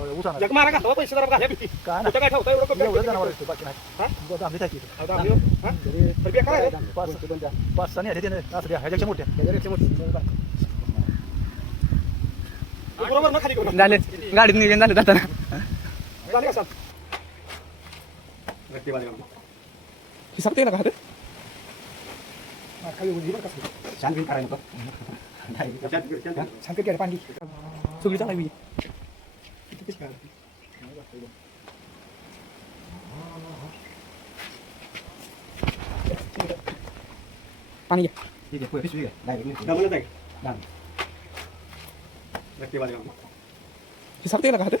आणायचं. जग मारा पैसे जरा घाल्या भीती. काय कुठं काय ठेवता एवढं नाही एवढं कमी जनावर असतं बाकी हा? नाही हा? तर बेकार आहे रे. पाच पाच सहा नाही त्याने असं द्या ह्याच्यापेक्षा मोठ्या. ह्याच्यापेक्षा मोठ्या तू बरोबर ना खाली झाले. गाडीत नियोजन झालं जाताना. झाली का सांग गट्टी बाजू हिसाब ते का हात खाली उभी बरं कसं छान बिल करायला सगळी पाणी घ्या ठीक आहे पिशवी घ्या डायरेक्ट डबलच आहे गट्टी बाजू हिसाब ते का हात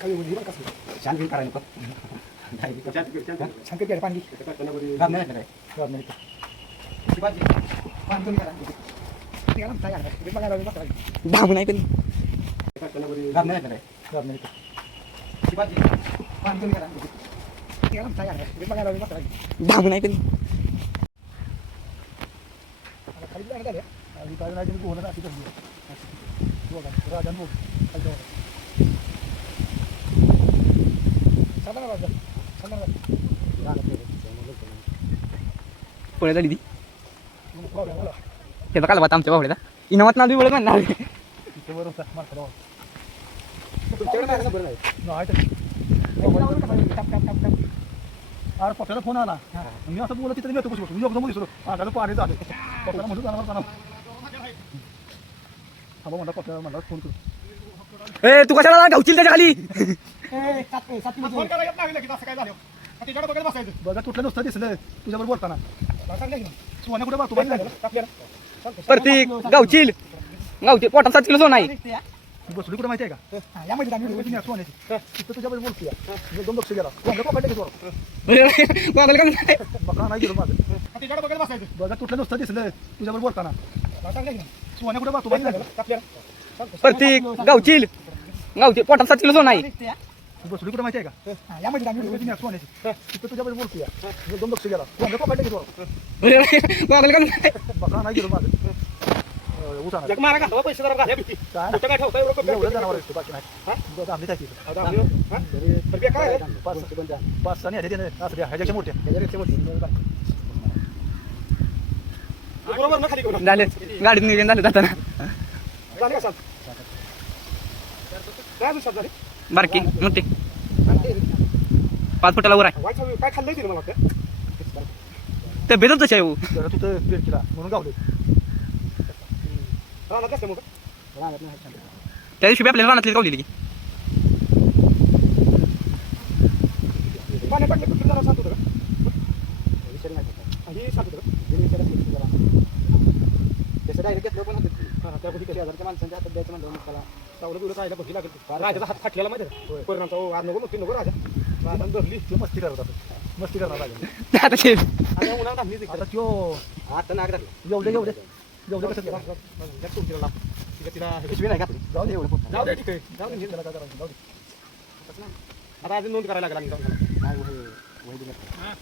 खाली उभी बरं कसं छान बिल करायला छान काय पाणी दाबू नाही पण दाबू नाही पण पुढे झाली ती त्याचा काल बात आमच्या बावड्याचा इनामात नाव ओळख म्हणणार अरे पप्प्याला फोन आला मी असं बोलत तिथे येतो बसलो मी एकदम दिसलो आगाला पाणी झालं पप्प्याला म्हणून जाणार जाणार हा म्हणला पप्प्याला म्हणला फोन करू ए तू कशाला गावची त्याच्याखाली? बघा तुटलं नुसतं दिसलं तुझ्याबरोबर बोलताना सोन्या कुठे बघतो बघ प्रतीक गावचील गावची पोटात सात किलो सोन आहे बसली कुठे माहिती आहे का? या माहिती आम्ही सोन्याची तिथं तुझ्याबरोबर बोलतोय एकदम लक्ष गेला. कोंबड्या पकडले नाही? बघा नाही? गेलो माझं तिच्याकडे बघत बसायचं. बघा तुटलं नुसतं दिसलं. तुझ्याबरोबर बोलताना. सोन्या कुठे बघतो बघ प्रतीक गावचील गावची पोटात सात किलो सोन आहे बसली कुठे माहिती आहे का? या माहिती आम्ही सोन्याची तिथं तुझ्याबरोबर बोलतोय एकदम लक्ष गेला. कोंबड्या पकडले नाही? बघा नाही? गेलो माझं मारा घातला पैसे जरा घाल्या भीती. काय? कुठं काय ठेवता एवढं एवढं जनावर बाकी नाही. आम्ही केलं हा? पाच पाच सहा नाही त्याने असं द्या ह्याच्यापेक्षा मोठ्या ह्याच्यापेक्षा मोठ्या तू बरोबर ना खाली झाले. गाडीत नियोजन झालं जाताना. झाली का सांग काय झाली? बारकी मोठी. पाच फुटाला वर आहे. वाईट सवयी काय खाल्लंय तिने मला वाटतं? ते बेदच तशी आहे हो. जरा तू तर पेट केला. म्हणून गावले. राहणार कसं मग त्या दिवशी बी आपल्याला रानातली गावलेली की पाणी पडले कुठे जाणार सांगतो का ही सांगतो त्याचं डायरेक्ट घेतलं पण हा, त्या गोष्टी कशा शेजारच्या माणसांच्या हातात द्यायचं म्हणलं मग त्याला चावलं बिवलं राहायला बघी लागेल राजाचा हात फाटलेला माहिती? परिणामचा आज नको नको नको राजा राजा धरली तो मस्ती करत होता मस्ती करणार लागला ते आता ते आता तिकडे. आता नाग धरली एवढे एवढे एवढे कसं केला त्या सोडतीला लाव. तिला- तिला हे- पिशवी नाही घातली जाऊ दे एवढं. जाऊ दे ठीक आहे जाऊ दे त्याला काय करायचं जाऊ दे आता अजून नोंद करायला लागला जाऊन त्याला. नाही वही- वही दिली. हा.